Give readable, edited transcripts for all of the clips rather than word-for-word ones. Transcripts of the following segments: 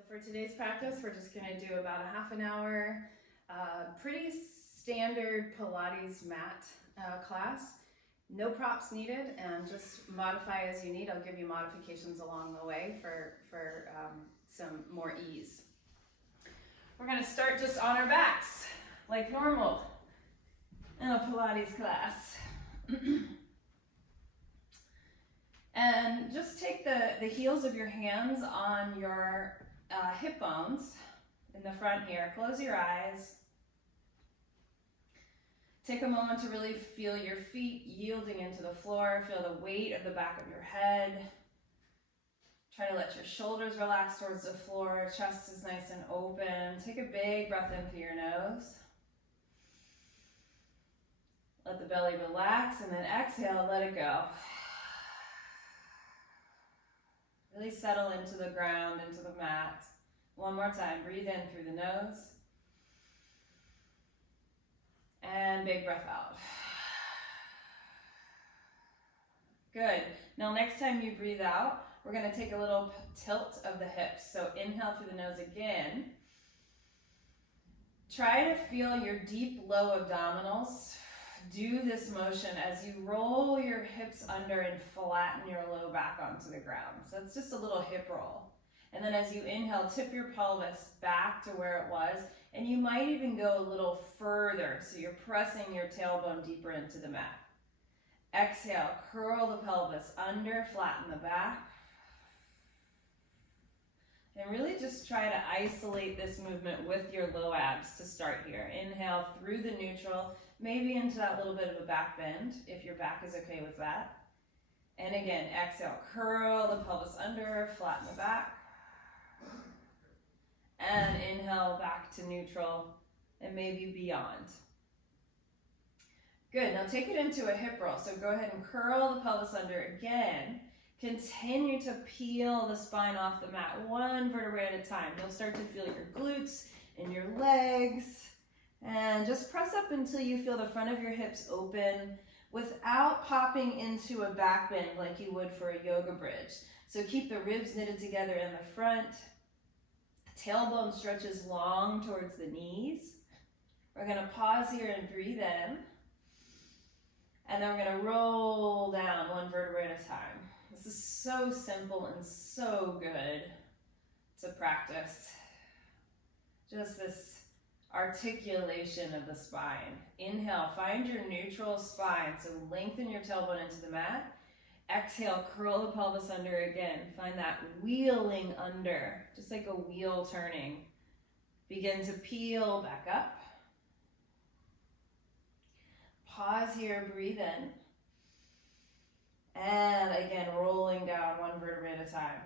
So for today's practice, we're just going to do about a half an hour, pretty standard Pilates mat class. No props needed, and just modify as you need. I'll give you modifications along the way for some more ease. We're going to start just on our backs, like normal in a Pilates class. And just take the heels of your hands on your hip bones in the front here. Close your eyes. Take a moment to really feel your feet yielding into the floor. Feel the weight of the back of your head. Try to let your shoulders relax towards the floor. Chest is nice and open. Take a big breath in through your nose. Let the belly relax, and then exhale, let it go. Really settle into the ground, into the mat. One more time. Breathe in through the nose. And big breath out. Good. Now next time you breathe out, we're going to take a little tilt of the hips. So inhale through the nose again. Try to feel your deep low abdominals. Do this motion as you roll your hips under and flatten your low back onto the ground. So it's just a little hip roll. And then as you inhale, tip your pelvis back to where it was. And you might even go a little further. So you're pressing your tailbone deeper into the mat. Exhale, curl the pelvis under, flatten the back. And really just try to isolate this movement with your low abs to start here. Inhale through the neutral, maybe into that little bit of a back bend, if your back is okay with that. And again, exhale, curl the pelvis under, flatten the back. And inhale back to neutral and maybe beyond. Good, now take it into a hip roll. So go ahead and curl the pelvis under again. Continue to peel the spine off the mat, one vertebrae at a time. You'll start to feel your glutes and your legs. And just press up until you feel the front of your hips open without popping into a back bend like you would for a yoga bridge. So keep the ribs knitted together in the front. Tailbone stretches long towards the knees. We're going to pause here and breathe in. And then we're going to roll down one vertebrae at a time. This is so simple and so good to practice. Just this articulation of the spine. Inhale, find your neutral spine. So lengthen your tailbone into the mat. Exhale, curl the pelvis under again. Find that wheeling under, just like a wheel turning. Begin to peel back up. Pause here, breathe in. And again, rolling down one vertebrae at a time.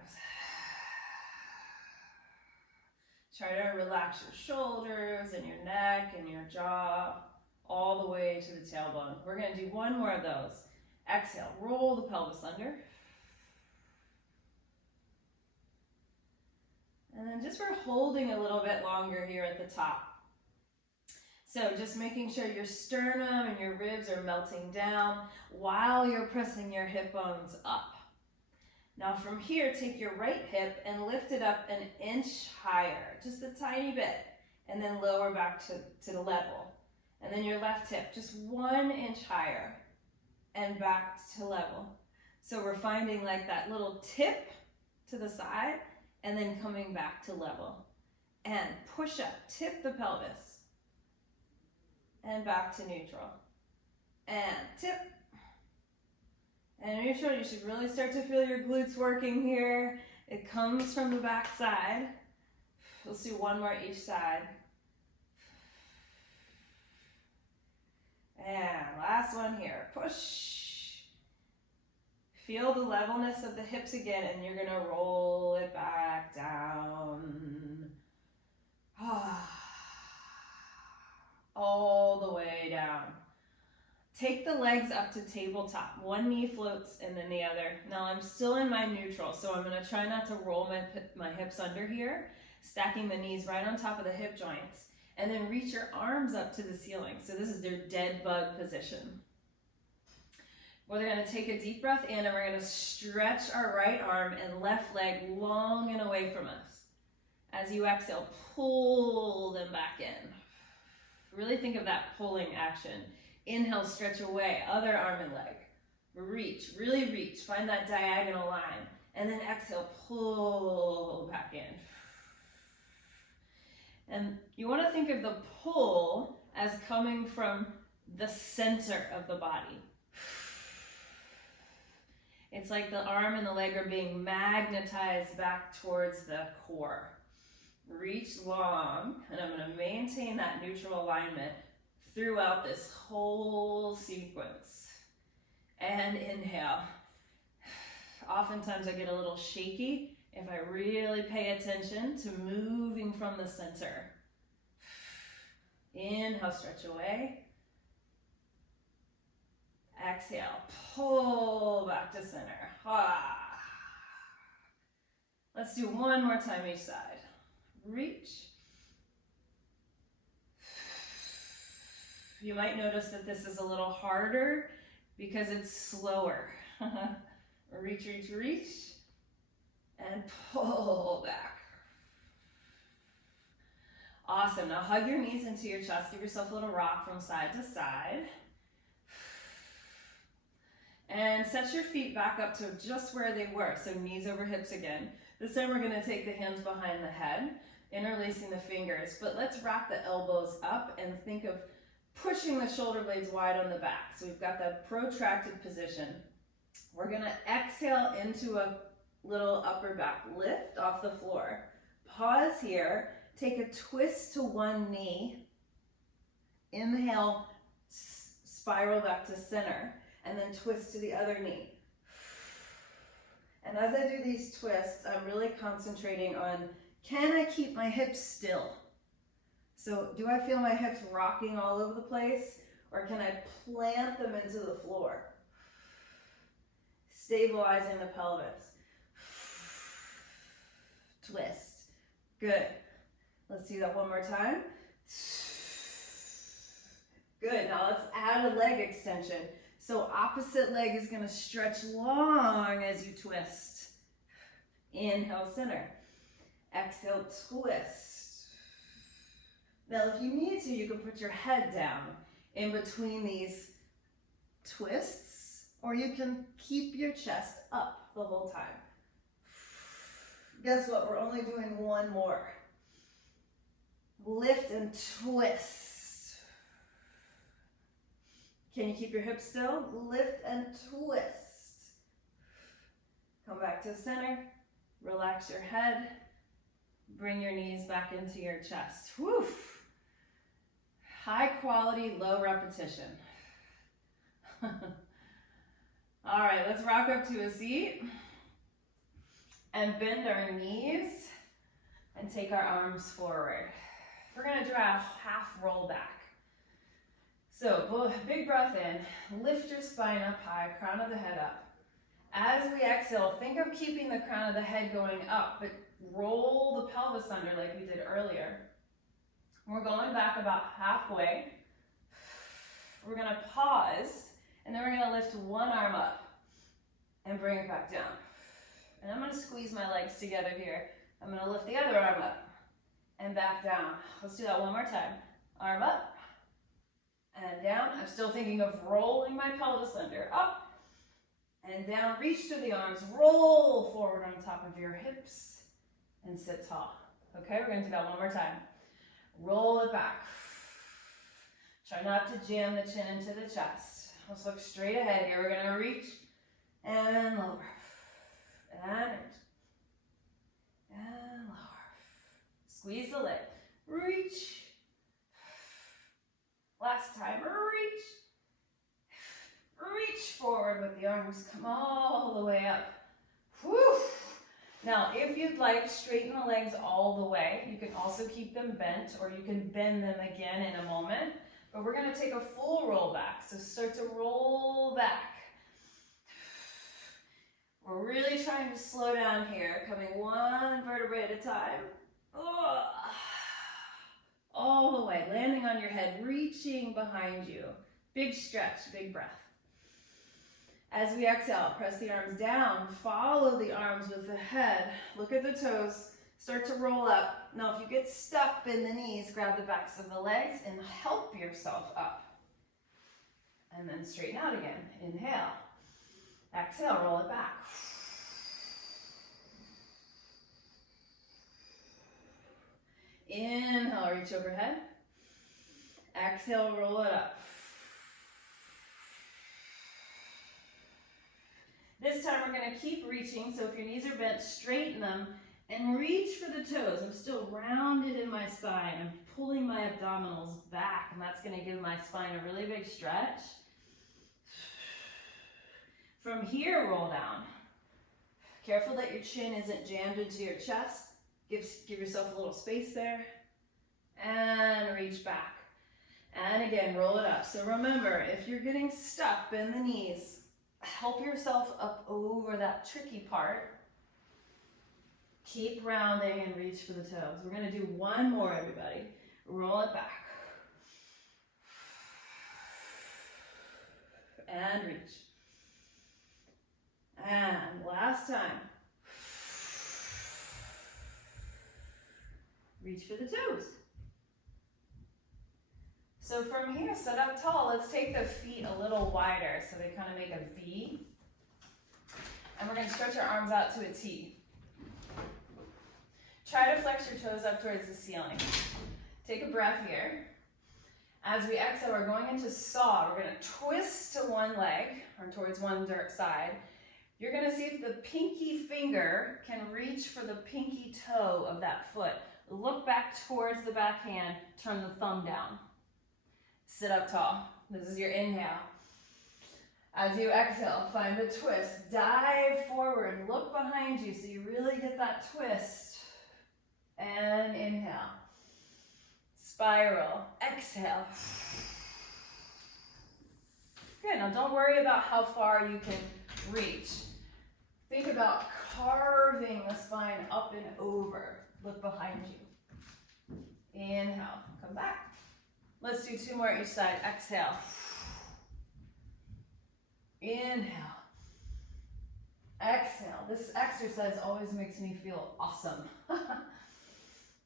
Try to relax your shoulders and your neck and your jaw all the way to the tailbone. We're going to do one more of those. Exhale, roll the pelvis under. And then just for holding a little bit longer here at the top. So just making sure your sternum and your ribs are melting down while you're pressing your hip bones up. Now from here, take your right hip and lift it up an inch higher, just a tiny bit, and then lower back to the level. And then your left hip, just 1 inch higher and back to level. So we're finding like that little tip to the side and then coming back to level. And push up, tip the pelvis. And back to neutral. And tip. And neutral, you should really start to feel your glutes working here. It comes from the back side. Let's do one more each side. And last one here. Push. Feel the levelness of the hips again, and you're gonna roll it back down. All the way down. Take the legs up to tabletop. One knee floats and then the other. Now I'm still in my neutral, so I'm going to try not to roll my hips under here, stacking the knees right on top of the hip joints, and then reach your arms up to the ceiling. So this is their dead bug position. We're going to take a deep breath in, and we're going to stretch our right arm and left leg long and away from us. As you exhale, pull them back in. Really think of that pulling action. Inhale, stretch away, other arm and leg. Reach, really reach, find that diagonal line. And then exhale, pull back in. And you want to think of the pull as coming from the center of the body. It's like the arm and the leg are being magnetized back towards the core. Reach long, and I'm going to maintain that neutral alignment throughout this whole sequence. And inhale. Oftentimes I get a little shaky if I really pay attention to moving from the center. Inhale, stretch away. Exhale, pull back to center. Let's do one more time each side. Reach. You might notice that this is a little harder because it's slower. Reach, reach, reach, and pull back. Awesome. Now hug your knees into your chest. Give yourself a little rock from side to side. And set your feet back up to just where they were. So knees over hips again. This time we're going to take the hands behind the head, interlacing the fingers. But let's wrap the elbows up and think of pushing the shoulder blades wide on the back. So we've got that protracted position. We're going to exhale into a little upper back lift off the floor. Pause here. Take a twist to one knee. Inhale, spiral back to center, and then twist to the other knee. And as I do these twists, I'm really concentrating on, can I keep my hips still? So do I feel my hips rocking all over the place, or can I plant them into the floor? Stabilizing the pelvis. Twist. Good. Let's do that one more time. Good. Now let's add a leg extension. So opposite leg is going to stretch long as you twist. Inhale, center. Exhale, twist. Now if you need to, you can put your head down in between these twists, or you can keep your chest up the whole time. Guess what? We're only doing one more. Lift and twist. Can you keep your hips still? Lift and twist. Come back to the center. Relax your head. Bring your knees back into your chest. Whew. High quality, low repetition. All right, let's rock up to a seat and bend our knees and take our arms forward. We're gonna do a half roll back. So big breath in, lift your spine up high, crown of the head up. As we exhale, think of keeping the crown of the head going up, but roll the pelvis under like we did earlier. We're going back about halfway. We're gonna pause, and then we're gonna lift one arm up and bring it back down. And I'm gonna squeeze my legs together here. I'm gonna lift the other arm up and back down. Let's do that one more time. Arm up and down. I'm still thinking of rolling my pelvis under. Up and down. Reach through the arms. Roll forward on top of your hips and sit tall. Okay, we're gonna do that one more time. Roll it back. Try not to jam the chin into the chest. Let's look straight ahead here. We're gonna reach and lower. And lower. Squeeze the leg. Reach. Last time. Reach. Reach forward with the arms. Come all the way up. Whew. Now, if you'd like, straighten the legs all the way. You can also keep them bent, or you can bend them again in a moment. But we're going to take a full roll back. So start to roll back. We're really trying to slow down here, coming one vertebrae at a time. Ugh. All the way, landing on your head, reaching behind you. Big stretch, big breath. As we exhale, press the arms down, follow the arms with the head. Look at the toes, Start to roll up. Now if you get stuck in the knees, grab the backs of the legs and help yourself up. And then straighten out again. Inhale. Exhale, roll it back. Inhale, reach overhead. Exhale, roll it up. This time we're going to keep reaching, so if your knees are bent, straighten them and reach for the toes. I'm still rounded in my spine. I'm pulling my abdominals back, and that's going to give my spine a really big stretch. From here, roll down. Careful that your chin isn't jammed into your chest. Give yourself a little space there. And reach back. And again, roll it up. So remember, if you're getting stuck, bend the knees. Help yourself up over that tricky part. Keep rounding and reach for the toes. We're going to do one more, everybody. Roll it back. And reach. And last time. Reach for the toes. So from here, sit up tall. Let's take the feet a little wider so they kind of make a V. And we're going to stretch our arms out to a T. Try to flex your toes up towards the ceiling. Take a breath here. As we exhale, we're going into saw. We're going to twist to one leg or towards one side. You're going to see if the pinky finger can reach for the pinky toe of that foot. Look back towards the back hand, turn the thumb down. Sit up tall. This is your inhale. As you exhale, find the twist. Dive forward, look behind you so you really get that twist. And inhale. Spiral. Exhale. Good, now don't worry about how far you can reach. Think about carving the spine up and over. Look behind you. Inhale, come back. Let's do two more each side. Exhale. Inhale. Exhale. This exercise always makes me feel awesome.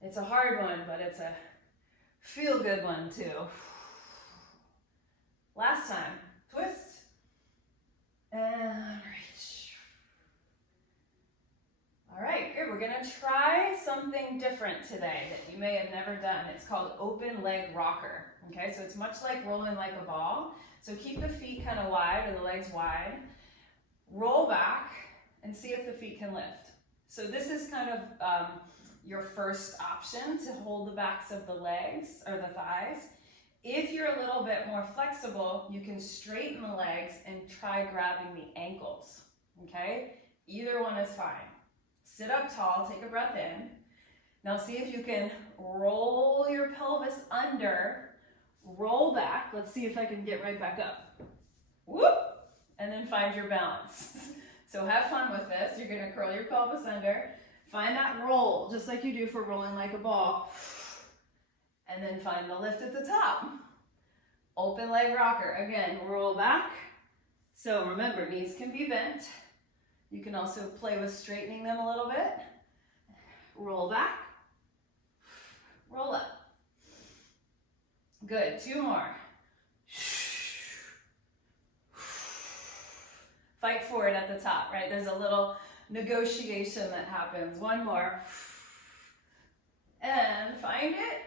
It's a hard one, but it's a feel-good one too. Last time. Twist. And reach. All right, good. We're gonna try something different today that you may have never done. It's called open leg rocker. Okay, so it's much like rolling like a ball. So keep the feet kind of wide or the legs wide. Roll back and see if the feet can lift. So this is kind of your first option to hold the backs of the legs or the thighs. If you're a little bit more flexible, you can straighten the legs and try grabbing the ankles. Okay, either one is fine. Sit up tall, take a breath in. Now see if you can roll your pelvis under, roll back. Let's see if I can get right back up. Whoop! And then find your balance. So have fun with this. You're gonna curl your pelvis under, find that roll, just like you do for rolling like a ball. And then find the lift at the top. Open leg rocker. Again, roll back. So remember, knees can be bent. You can also play with straightening them a little bit. Roll back. Roll up. Good, two more. Fight for it at the top, right? There's a little negotiation that happens. One more. And find it.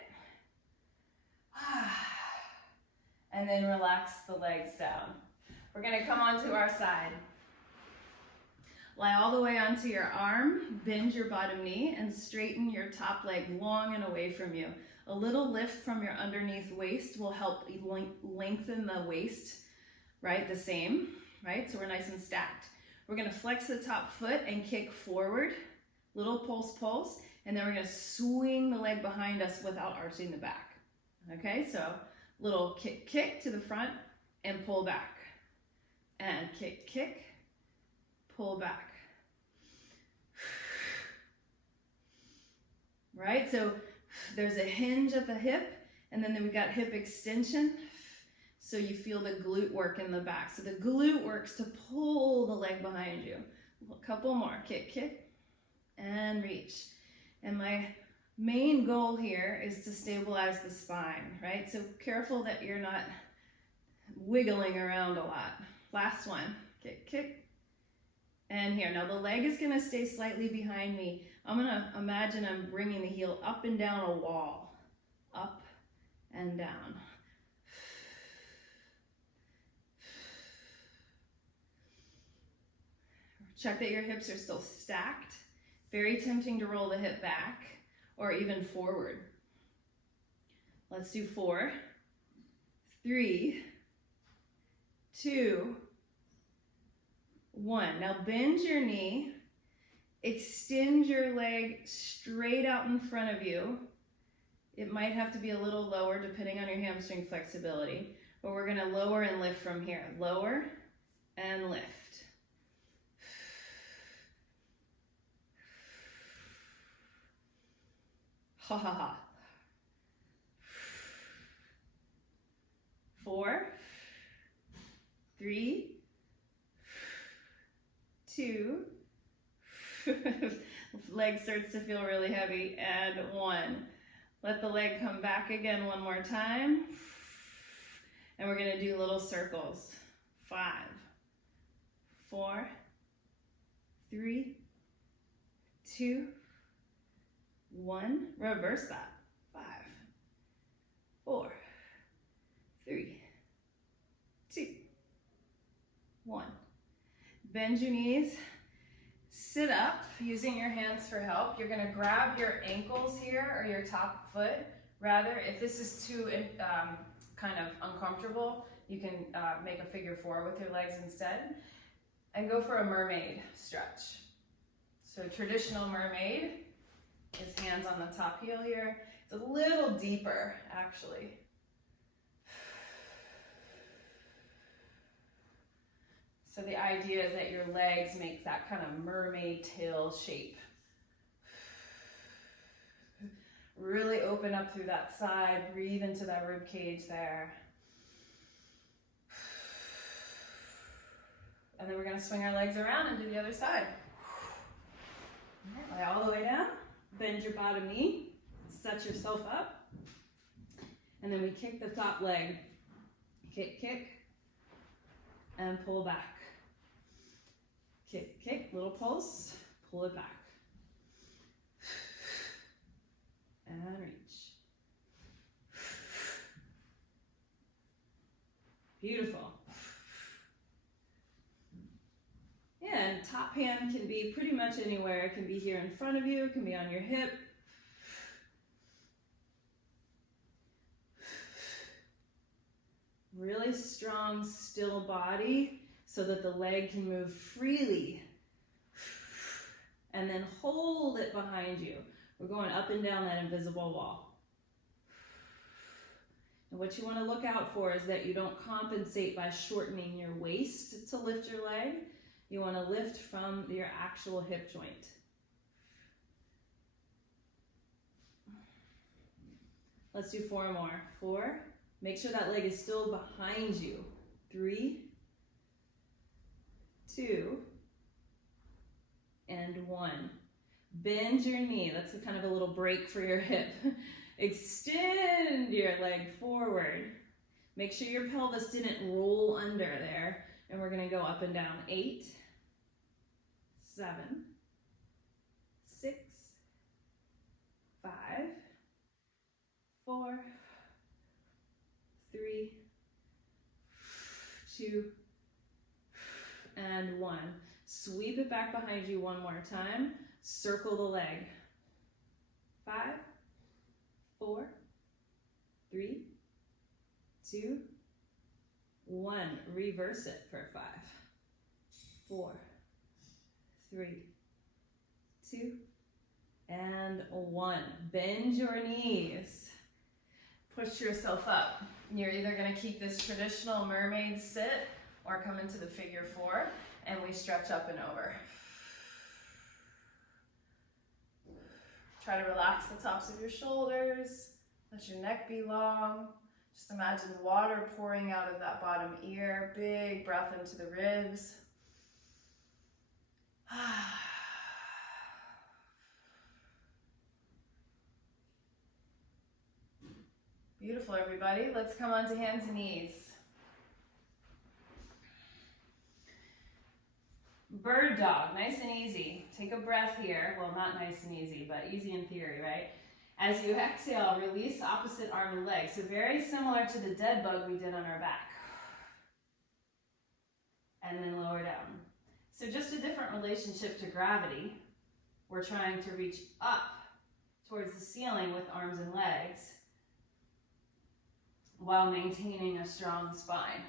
And then relax the legs down. We're gonna come onto our side. Lie all the way onto your arm, bend your bottom knee, and straighten your top leg long and away from you. A little lift from your underneath waist will help lengthen the waist, right? The same, right? So we're nice and stacked. We're gonna flex the top foot and kick forward, little pulse, pulse, and then we're gonna swing the leg behind us without arching the back. Okay, so little kick, kick to the front and pull back. And kick, kick, pull back. Right, so there's a hinge at the hip, and then we've got hip extension, so you feel the glute work in the back. So the glute works to pull the leg behind you. A couple more, kick, kick, and reach. And my main goal here is to stabilize the spine, right? So careful that you're not wiggling around a lot. Last one, kick, kick. And here, now the leg is gonna stay slightly behind me. I'm gonna imagine I'm bringing the heel up and down a wall. Up and down. Check that your hips are still stacked. Very tempting to roll the hip back or even forward. Let's do 4, 3, 2, 1. Now bend your knee, extend your leg straight out in front of you. It might have to be a little lower depending on your hamstring flexibility, but we're gonna lower and lift from here. Lower and lift. Ha ha ha. 4, 3, 2, leg starts to feel really heavy, and 1. Let the leg come back again one more time, and we're gonna do little circles. 5, 4, 3, 2, 1. Reverse that. 5, 4, 3, 2, 1. Bend your knees. Sit up using your hands for help. You're going to grab your ankles here or your top foot. Rather, if this is too kind of uncomfortable, you can make a figure 4 with your legs instead. And go for a mermaid stretch. So traditional mermaid is hands on the top heel here. It's a little deeper, actually. So the idea is that your legs make that kind of mermaid tail shape. Really open up through that side, breathe into that rib cage there. And then we're gonna swing our legs around and do the other side. All right, all the way down, bend your bottom knee, set yourself up. And then we kick the top leg. Kick, kick, and pull back. Kick, kick, little pulse, pull it back. And reach. Beautiful. Yeah, and top hand can be pretty much anywhere. It can be here in front of you, it can be on your hip. Really strong, still body so that the leg can move freely. And then hold it behind you. We're going up and down that invisible wall. And what you want to look out for is that you don't compensate by shortening your waist to lift your leg. You want to lift from your actual hip joint. Let's do 4 more. 4. Make sure that leg is still behind you. 3, 2, and 1. Bend your knee. That's kind of a little break for your hip. Extend your leg forward. Make sure your pelvis didn't roll under there. And we're going to go up and down. 8, 7, 6, 5, 4, 3, 2, and 1. Sweep it back behind you one more time. Circle the leg. 5, 4, 3, 2, 1. Reverse it for 5, 4, 3, 2, and 1. Bend your knees. Push yourself up. You're either going to keep this traditional mermaid sit or come into the figure 4, and we stretch up and over. Try to relax the tops of your shoulders. Let your neck be long. Just imagine water pouring out of that bottom ear. Big breath into the ribs. Beautiful, everybody. Let's come on to hands and knees. Bird dog, nice and easy. Take a breath here. Well, not nice and easy, but easy in theory, right? As you exhale, release opposite arm and leg. So very similar to the dead bug we did on our back. And then lower down. So just a different relationship to gravity. We're trying to reach up towards the ceiling with arms and legs while maintaining a strong spine.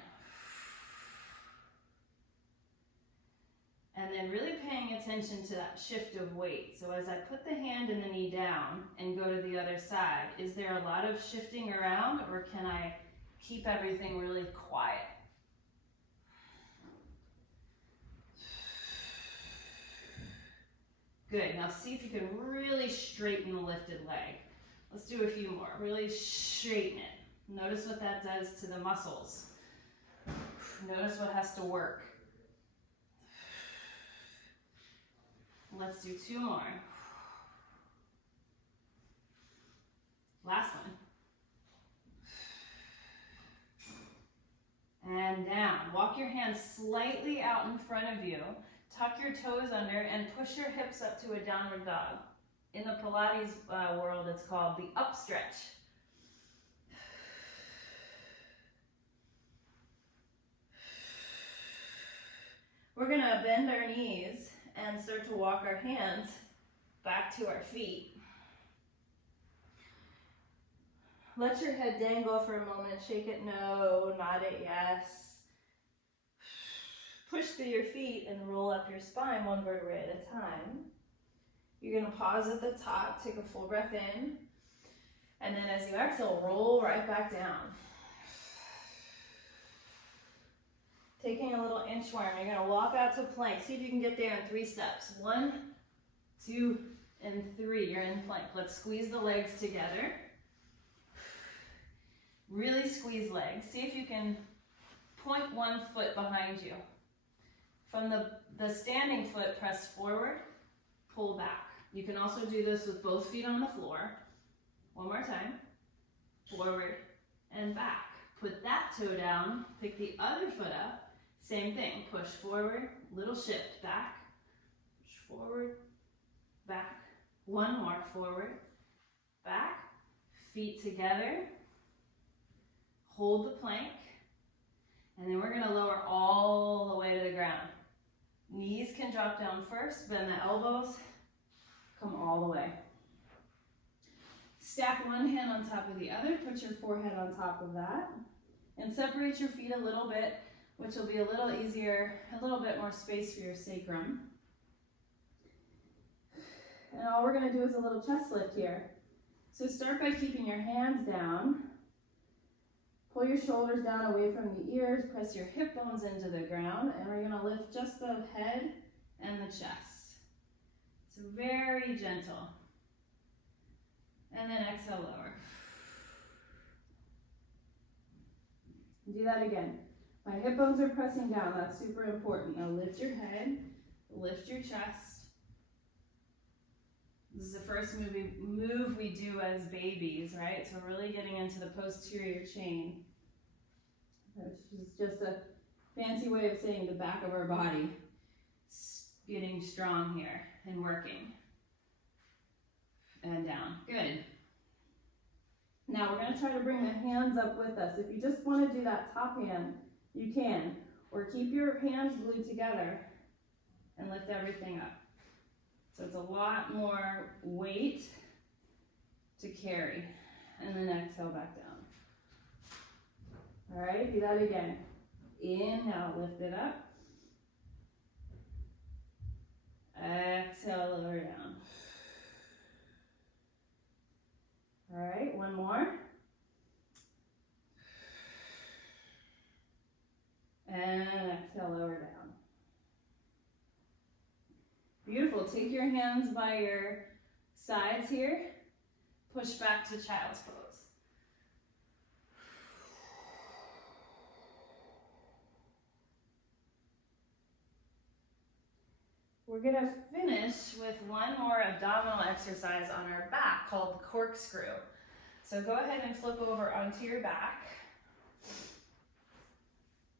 And then really paying attention to that shift of weight. So as I put the hand and the knee down and go to the other side, is there a lot of shifting around, or can I keep everything really quiet? Good, now see if you can really straighten the lifted leg. Let's do a few more, really straighten it. Notice what that does to the muscles. Notice what has to work. Let's do 2 more. Last one. And down. Walk your hands slightly out in front of you. Tuck your toes under and push your hips up to a downward dog. In the Pilates world, it's called the up stretch. We're gonna bend our knees and start to walk our hands back to our feet. Let your head dangle for a moment. Shake it no, nod it yes. Push through your feet and roll up your spine 1 vertebrae at a time. You're gonna pause at the top, take a full breath in, and then as you exhale, roll right back down. Taking a little inchworm, you're gonna walk out to plank. See if you can get there in 3 steps. 1, 2, and 3. You're in plank. Let's squeeze the legs together. Really squeeze legs. See if you can point 1 foot behind you. From the standing foot, press forward, pull back. You can also do this with both feet on the floor. 1 more time. Forward and back. Put that toe down, pick the other foot up. Same thing, push forward, little shift, back, push forward, back. 1 more, forward, back, feet together, hold the plank, and then we're gonna lower all the way to the ground. Knees can drop down first, bend the elbows, come all the way. Stack 1 hand on top of the other, put your forehead on top of that, and separate your feet a little bit, which will be a little easier, a little bit more space for your sacrum. And all we're gonna do is a little chest lift here. So start by keeping your hands down. Pull your shoulders down away from the ears, press your hip bones into the ground, and we're gonna lift just the head and the chest. So very gentle. And then exhale, lower. Do that again. My hip bones are pressing down, that's super important. Now lift your head, lift your chest. This is the first move we do as babies, right? So we're really getting into the posterior chain, which is just a fancy way of saying the back of our body getting strong here and working. And down, good. Now we're gonna try to bring the hands up with us. If you just wanna do that top hand, you can, or keep your hands glued together and lift everything up. So it's a lot more weight to carry. And then exhale back down. All right, do that again. Inhale, lift it up. Exhale, lower down. All right, 1 more. And exhale, lower down. Beautiful. Take your hands by your sides here. Push back to child's pose. We're going to finish with 1 more abdominal exercise on our back called corkscrew. So go ahead and flip over onto your back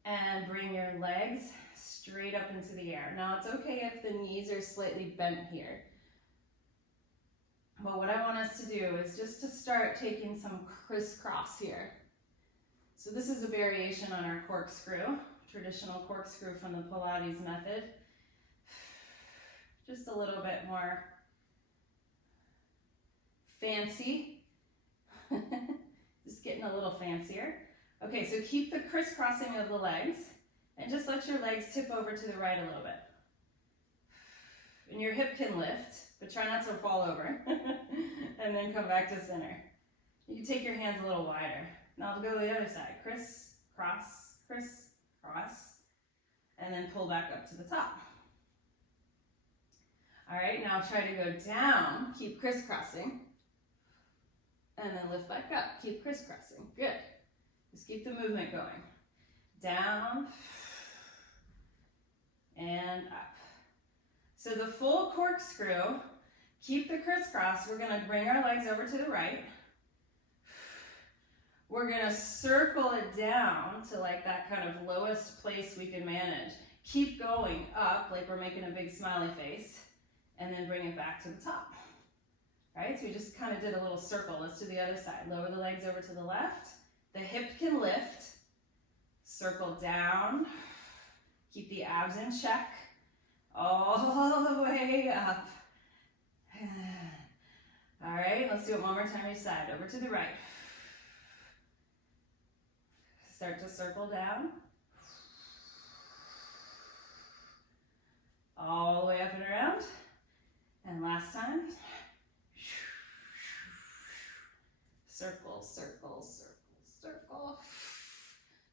and bring your legs straight up into the air. Now it's okay if the knees are slightly bent here. But what I want us to do is just to start taking some crisscross here. So this is a variation on our corkscrew, traditional corkscrew from the Pilates method. Just a little bit more fancy. Just getting a little fancier. Okay, so keep the crisscrossing of the legs and just let your legs tip over to the right a little bit. And your hip can lift, but try not to fall over. And then come back to center. You can take your hands a little wider. Now I'll go to the other side. Criss, cross, and then pull back up to the top. All right, now try to go down, keep crisscrossing, and then lift back up, keep crisscrossing. Good. Just keep the movement going. Down and up. So the full corkscrew, keep the crisscross. We're gonna bring our legs over to the right. We're gonna circle it down to like that kind of lowest place we can manage. Keep going up like we're making a big smiley face, and then bring it back to the top. All right, so we just kind of did a little circle. Let's do the other side. Lower the legs over to the left. The hip can lift. Circle down. Keep the abs in check. All the way up. All right, let's do it one more time each side. Over to the right. Start to circle down. All the way up and around. And last time. Circle, circle, circle, circle.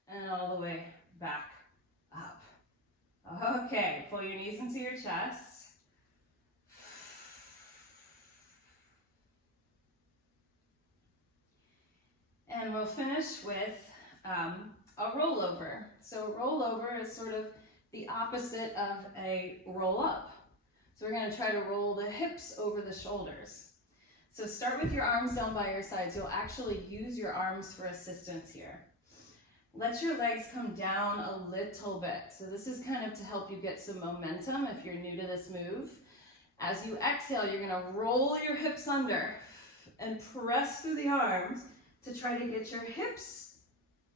And all the way back up. Okay, pull your knees into your chest. And we'll finish with a rollover. So a rollover is sort of the opposite of a roll up. So we're going to try to roll the hips over the shoulders. So start with your arms down by your sides. You'll actually use your arms for assistance here. Let your legs come down a little bit. So this is kind of to help you get some momentum if you're new to this move. As you exhale, you're going to roll your hips under and press through the arms to try to get your hips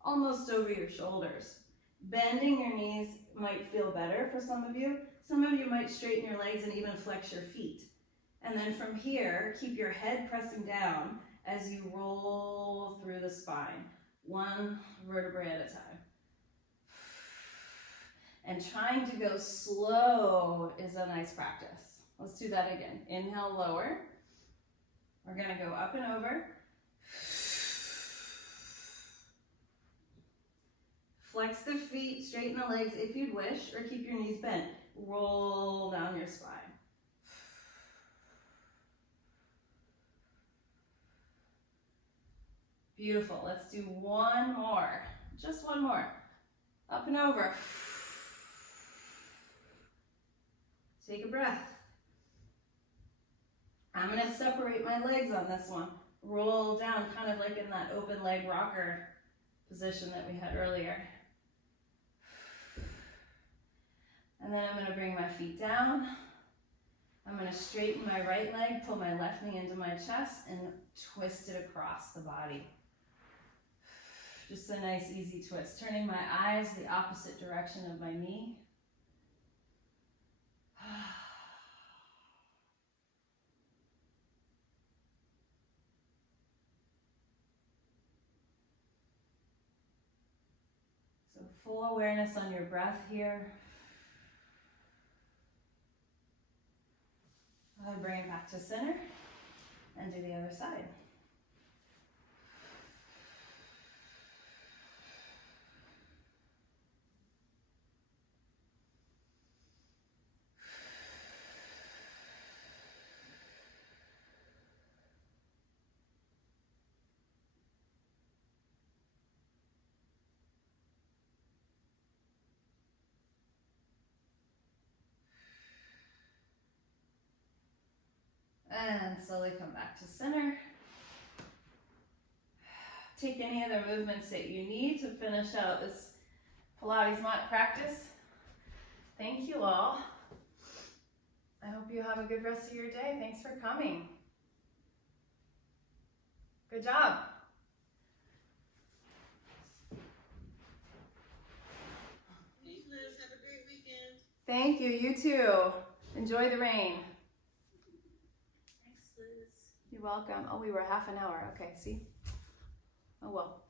almost over your shoulders. Bending your knees might feel better for some of you. Some of you might straighten your legs and even flex your feet. And then from here, keep your head pressing down as you roll through the spine, one vertebrae at a time. And trying to go slow is a nice practice. Let's do that again. Inhale, lower. We're gonna go up and over. Flex the feet, straighten the legs if you'd wish, or keep your knees bent. Roll down your spine. Beautiful. Let's do one more. Just one more. Up and over. Take a breath. I'm going to separate my legs on this one. Roll down, kind of like in that open leg rocker position that we had earlier. And then I'm going to bring my feet down. I'm going to straighten my right leg, pull my left knee into my chest, and twist it across the body. Just a nice, easy twist. Turning my eyes the opposite direction of my knee. So full awareness on your breath here. And bring it back to center and do the other side. And slowly come back to center. take any other movements that you need to finish out this Pilates mat practice. Thank you all. I hope you have a good rest of your day. Thanks for coming. Good job. Hey Liz, have a great weekend. Thank you, you too. Enjoy the rain. Thanks Liz. You're welcome. Oh, we were half an hour. Okay, see? Oh well.